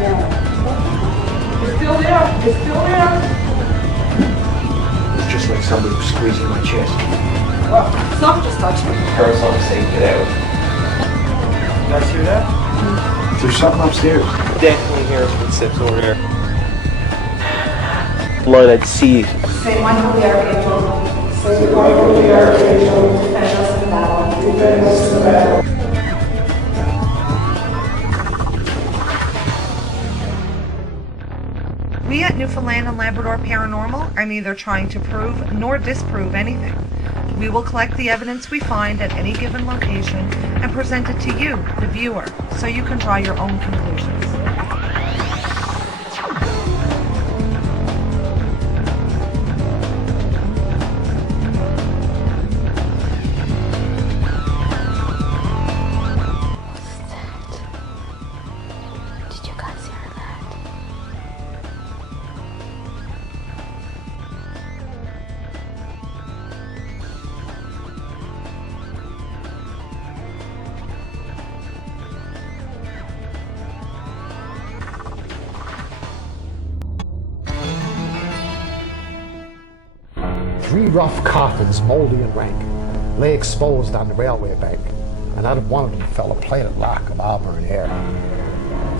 It's still there. It's still there. It's just like somebody was squeezing my chest. Well, something just touched me. Paranormals saying get out. You guys hear that? There's something upstairs. Definitely hear us footsteps over there. Light, I'd see. Say, Michael the Archangel. Say, Michael the Archangel. Defend us in battle. Defend us in battle. We at Newfoundland and Labrador Paranormal are neither trying to prove nor disprove anything. We will collect the evidence we find at any given location and present it to you, the viewer, so you can draw your own conclusions. Did you guys hear that? Three rough coffins, mouldy and rank, lay exposed on the railway bank, and out of one of them fell a plated lock of auburn hair.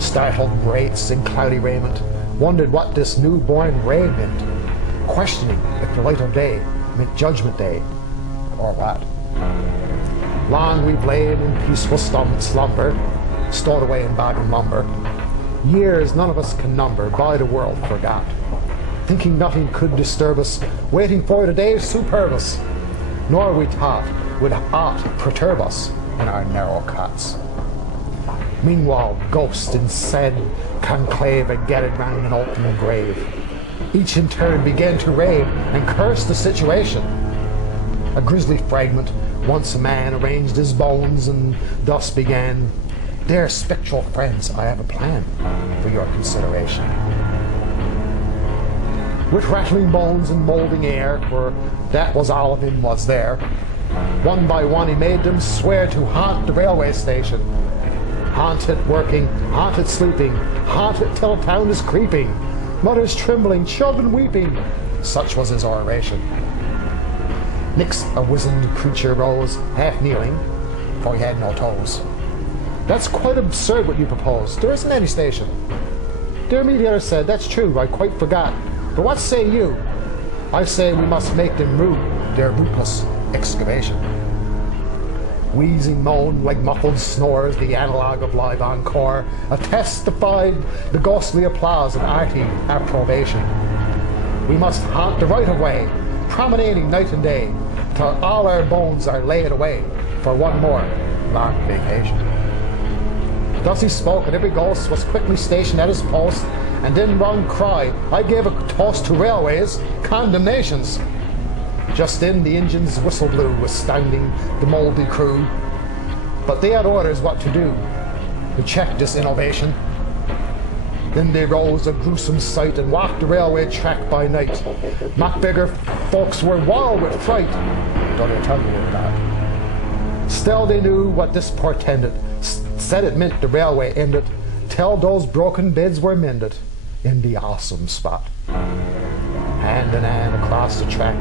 Startled greats in cloudy raiment wondered what this newborn ray meant, questioning if the light of day meant judgment day, or what. Long we've lain in peaceful slumber, stored away in bog and lumber. Years none of us can number, by the world forgot. Thinking nothing could disturb us, waiting for the day's superbus, nor we thought would aught perturb us in our narrow cots. Meanwhile, ghosts in sad conclave had gathered round an ultimate grave. Each in turn began to rave and curse the situation. A grisly fragment, once a man, arranged his bones and thus began, "Dear spectral friends, I have a plan for your consideration." With rattling bones and moulding air, for that was all of him was there, one by one he made them swear to haunt the railway station. Haunt it working, haunt it sleeping, haunt it till town is creeping, mothers trembling, children weeping. Such was his oration. Next, a wizened creature rose, half kneeling, for he had no toes. "That's quite absurd what you propose. There isn't any station." "Dear me," the other said, "that's true, I quite forgot. But what say you?" "I say we must make them rue their bootless excavation." Wheezing moan like muffled snores, the analogue of live encore, testified the ghostly applause of arty approbation. "We must haunt the right-of-way, promenading night and day, till all our bones are laid away for one more long vacation." Thus he spoke, and every ghost was quickly stationed at his post, and then one cry, "I gave a toast to railways, condemnations." Just then the engine's whistle blew, astounding the mouldy crew. But they had orders what to do to check this innovation. Then they rose, a gruesome sight, and walked the railway track by night. Mockbeggar folks were wild with fright, don't they tell you of that? Still they knew what this portended, said it meant the railway ended, till those broken beds were mended in the awesome spot. Hand in hand across the track,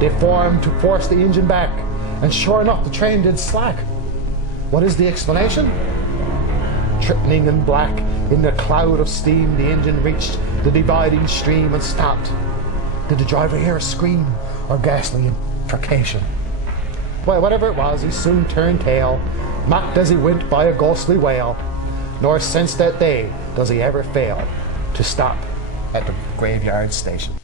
they formed to force the engine back, and sure enough the train did slack. What is the explanation? Tripping and black in the cloud of steam, the engine reached the dividing stream and stopped. Did the driver hear a scream or ghastly imprecation? Well, whatever it was, he soon turned tail, mocked as he went by a ghostly wail, nor since that day does he ever fail to stop at the graveyard station.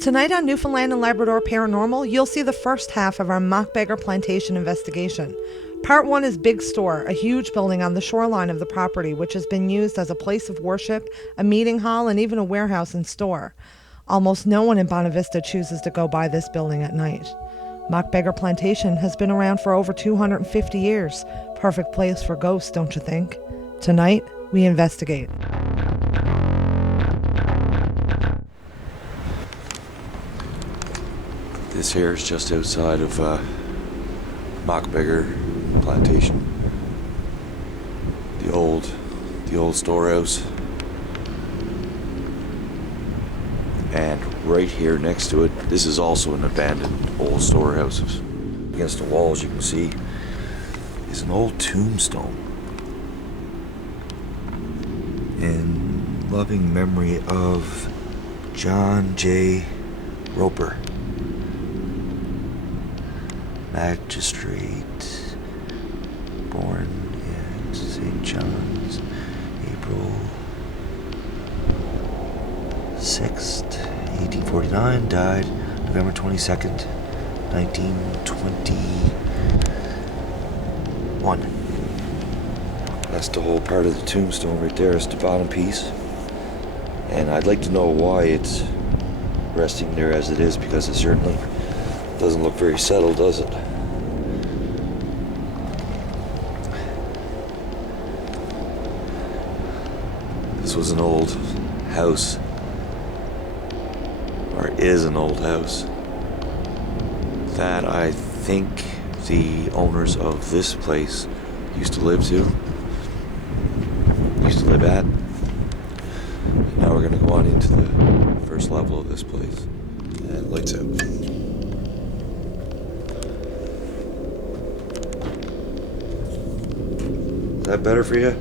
Tonight on Newfoundland and Labrador Paranormal, you'll see the first half of our Mockbeggar Plantation investigation. Part 1 is Big Store, a huge building on the shoreline of the property which has been used as a place of worship, a meeting hall, and even a warehouse and store. Almost no one in Bonavista chooses to go by this building at night. Mockbeggar Plantation has been around for over 250 years. Perfect place for ghosts, don't you think? Tonight, we investigate. This here is just outside of Mockbeggar plantation. The old storehouse. And right here next to it, this is also an abandoned old storehouse. Against the walls, you can see, is an old tombstone in loving memory of John J. Roper, magistrate, born in St. John's, April 6th, 1849, died November 22nd, 1921. That's the whole part of the tombstone right there. It's the bottom piece. And I'd like to know why it's resting there as it is, because it certainly doesn't look very settled, does it? This was an old house, or is an old house, that I think the owners of this place used to live at. And now we're going to go on into the first level of this place. And lights out. Is that better for you?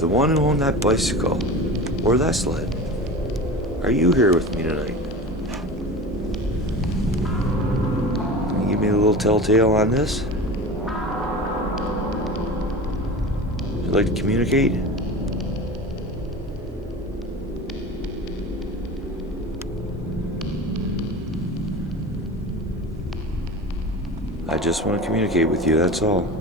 The one who owned that bicycle, or that sled, are you here with me tonight? Can you give me a little telltale on this? Would you like to communicate? I just want to communicate with you, that's all.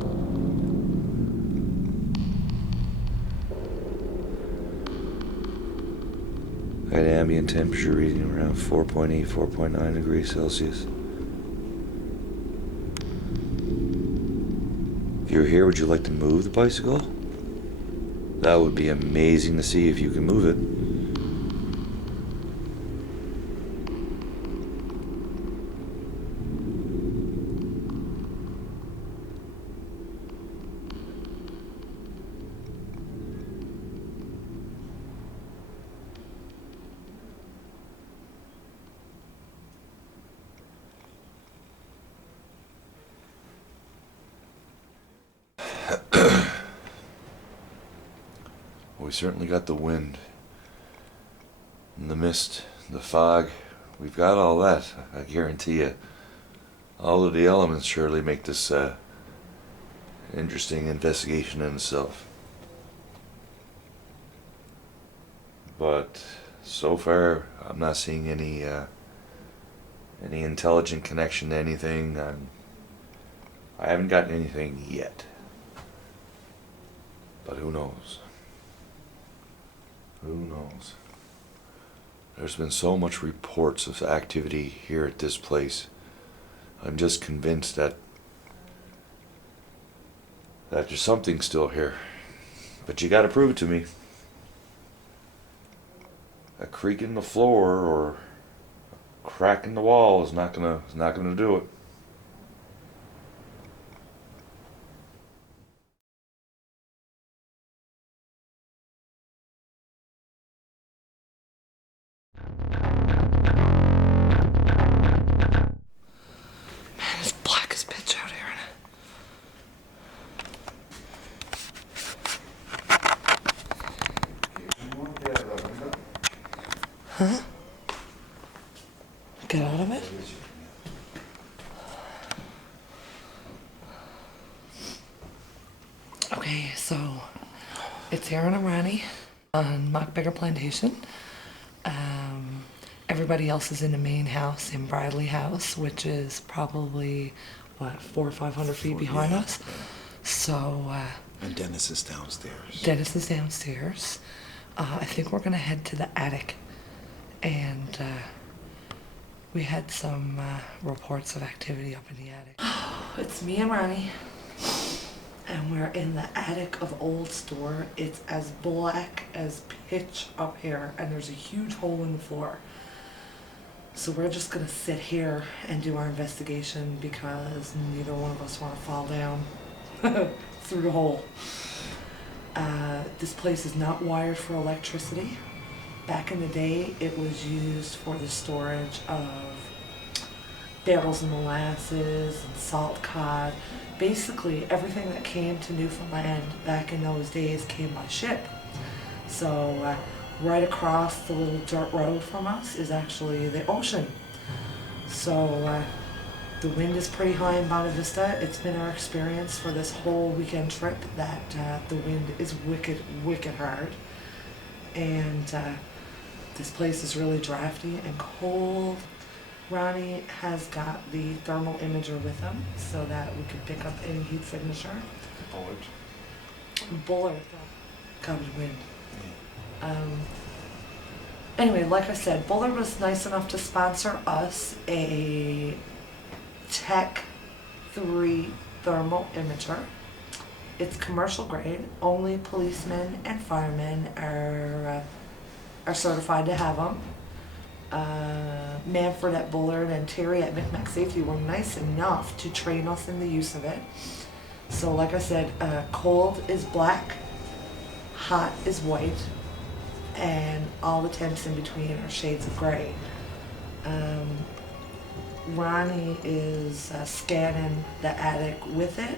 At ambient temperature reading around 4.8, 4.9 degrees Celsius. If you're here, would you like to move the bicycle? That would be amazing to see if you can move it. We certainly got the wind and the mist, the fog. We've got all that, I guarantee you. All of the elements surely make this interesting investigation in itself. But so far, I'm not seeing any intelligent connection to anything. I haven't gotten anything yet. But who knows? Who knows? There's been so much reports of activity here at this place. I'm just convinced that there's something still here. But you gotta prove it to me. A creak in the floor or a crack in the wall is not gonna do it. It's black as pitch out here. Huh? Get out of it? Okay, so it's Aaron and Ronnie on Mockbeggar Plantation. Everybody else is in the main house in Bradley House, which is probably, 400 or 500 feet behind us. So, And Dennis is downstairs. Dennis is downstairs. I think we're gonna head to the attic, and we had some reports of activity up in the attic. It's me and Ronnie, and we're in the attic of old store. It's as black as pitch up here, and there's a huge hole in the floor. So we're just gonna sit here and do our investigation because neither one of us want to fall down through the hole. This place is not wired for electricity. Back in the day, it was used for the storage of barrels of molasses and salt cod. Basically, everything that came to Newfoundland back in those days came by ship. So right across the little dirt road from us is actually the ocean. So the wind is pretty high in Bonavista Vista. It's been our experience for this whole weekend trip that the wind is wicked, wicked hard. And this place is really drafty and cold. Ronnie has got the thermal imager with him so that we can pick up any heat signature. Bullard. Comes wind. Anyway, like I said, Bullard was nice enough to sponsor us a Tech 3 thermal imager. It's commercial grade. Only policemen and firemen are certified to have them. Manfred at Bullard and Terry at Micmac Safety were nice enough to train us in the use of it. So like I said, cold is black, hot is white, and all the temps in between are shades of gray. Ronnie is scanning the attic with it.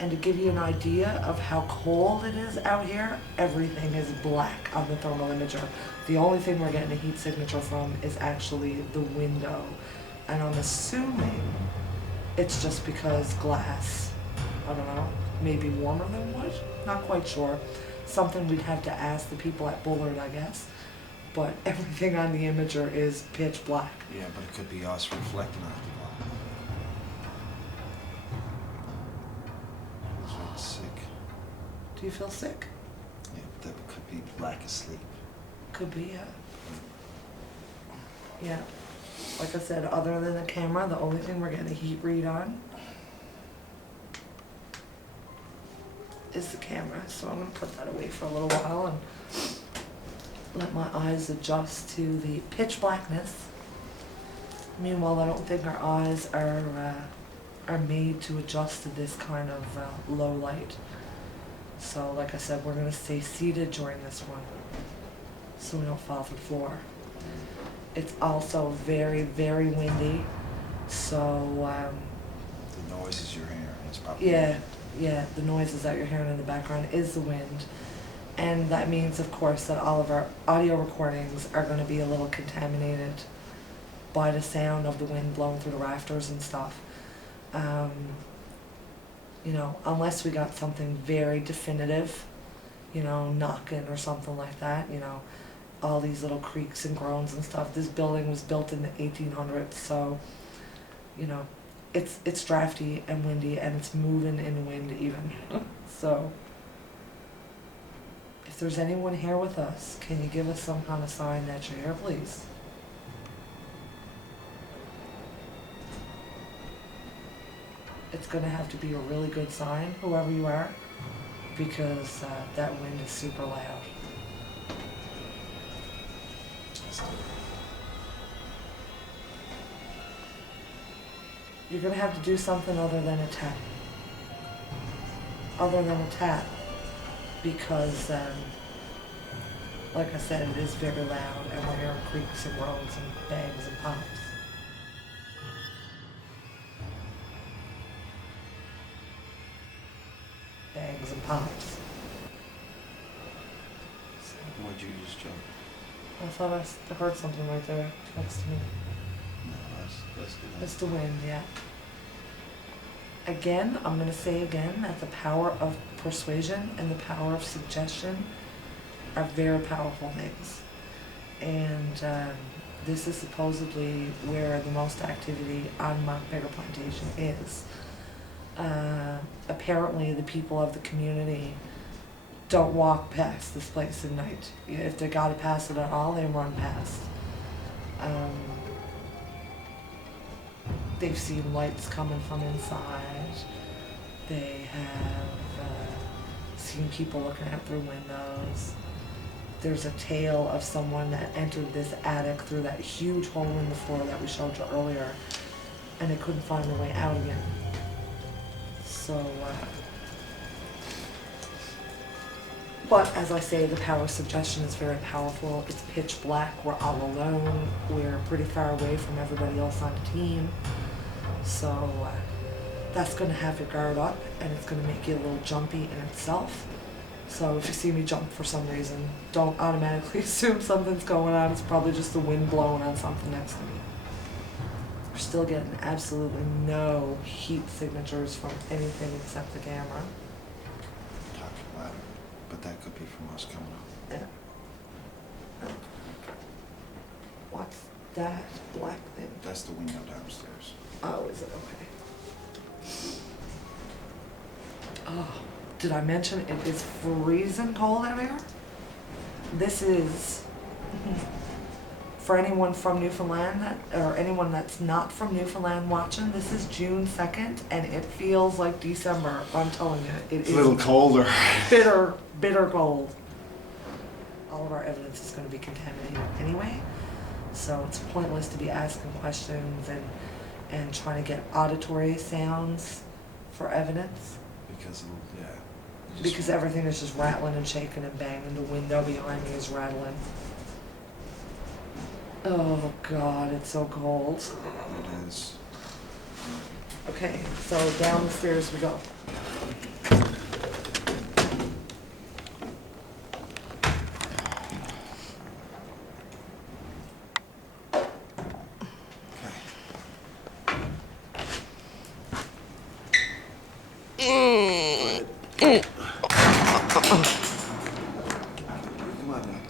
And to give you an idea of how cold it is out here, everything is black on the thermal imager. The only thing we're getting a heat signature from is actually the window. And I'm assuming it's just because glass, I don't know, maybe warmer than wood? Not quite sure. Something we'd have to ask the people at Bullard, I guess. But everything on the imager is pitch black. Yeah, but it could be us reflecting off the black. I was sick. Do you feel sick? Yeah, but that could be black asleep. Could be, yeah. Yeah. Like I said, other than the camera, the only thing we're getting a heat read on is the camera. So I'm going to put that away for a little while and let my eyes adjust to the pitch blackness. Meanwhile, I don't think our eyes are made to adjust to this kind of low light. So like I said, we're going to stay seated during this one so we don't fall to the floor. It's also very, very windy, so The noises you're hearing, it's probably... yeah, the noises that you're hearing in the background is the wind. And that means, of course, that all of our audio recordings are going to be a little contaminated by the sound of the wind blowing through the rafters and stuff. You know, unless we got something very definitive, you know, knocking or something like that, you know, all these little creaks and groans and stuff. This building was built in the 1800s, so, you know, it's drafty and windy, and it's moving in the wind even. So, if there's anyone here with us, can you give us some kind of sign that you're here, please? It's going to have to be a really good sign, whoever you are, because that wind is super loud. You're going to have to do something other than a tap. Because, like I said, it is very loud, and we're hearing creaks and groans and bangs and pops. Bangs and pops. What'd you just jump? I thought I heard something right there next to me. No, that's good. It's the wind, yeah. Again, I'm going to say again that the power of persuasion and the power of suggestion are very powerful things. And this is supposedly where the most activity on Mockbeggar Plantation is. Apparently the people of the community don't walk past this place at night. If they gotta pass it at all, they run past. they've seen lights coming from inside. They have seen people looking out through windows. There's a tale of someone that entered this attic through that huge hole in the floor that we showed you earlier, and they couldn't find their way out again. So, but as I say, the power of suggestion is very powerful. It's pitch black, we're all alone, we're pretty far away from everybody else on the team. So that's gonna have your guard up, and it's gonna make you a little jumpy in itself. So if you see me jump for some reason, don't automatically assume something's going on. It's probably just the wind blowing on something next to me. We're still getting absolutely no heat signatures from anything except the camera. Talking louder, but that could be from us coming up. Yeah. What's that black thing? That's the window downstairs. Oh, is it? Okay. Oh, did I mention it is freezing cold out here? This is, for anyone from Newfoundland, or anyone that's not from Newfoundland watching, this is June 2nd, and it feels like December. I'm telling you, it It's is a little colder. bitter, bitter cold. All of our evidence is going to be contaminated anyway, so it's pointless to be asking questions and trying to get auditory sounds for evidence. Because of, yeah. Because everything is just rattling and shaking and banging. The window behind me is rattling. Oh God, it's so cold. It is. Okay, so down the stairs we go. Come on now.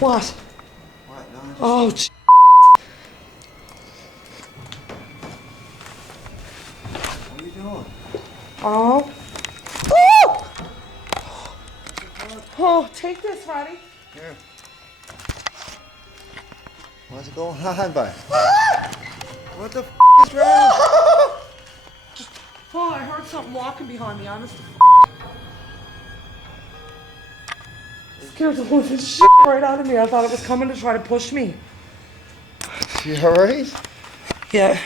What? What? No, just... Oh, What are you doing? oh. Oh, take this, Roddy. Here. What's going on, bud? What the is wrong? Oh, I heard something walking behind me, honest to scared the living shit right out of me. I thought it was coming to try to push me. You alright? Yeah.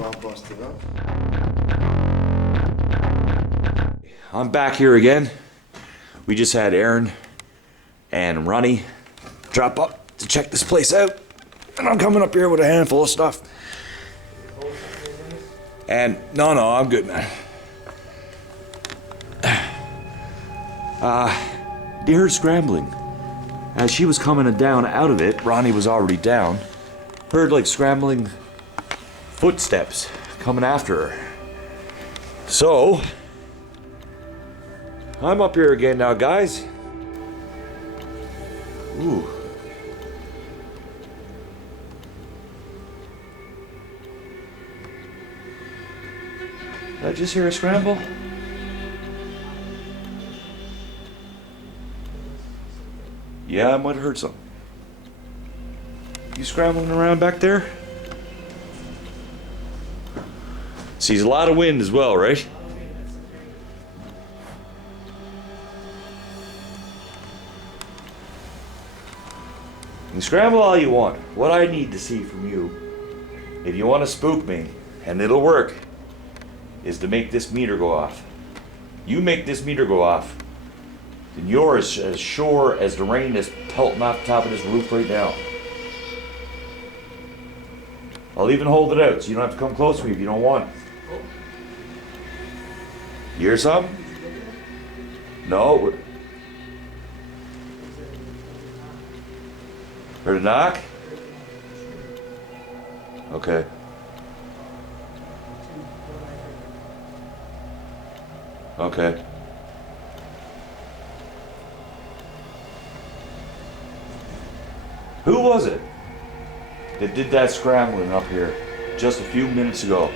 All busted up. I'm back here again. We just had Aaron and Ronnie drop up to check this place out. And I'm coming up here with a handful of stuff. And no, I'm good, man. They heard scrambling. As she was coming down out of it, Ronnie was already down. Heard like scrambling footsteps coming after her. So, I'm up here again now, guys. Ooh. Did I just hear a scramble? Yeah, I might have heard something. You scrambling around back there? Sees a lot of wind as well, right? You can scramble all you want. What I need to see from you, if you want to spook me, and it'll work, is to make this meter go off. You make this meter go off, then you're as sure as the rain is pelting off the top of this roof right now. I'll even hold it out so you don't have to come close to me if you don't want. You hear something? No. Heard a knock? Okay. Okay. Who was it that did that scrambling up here just a few minutes ago?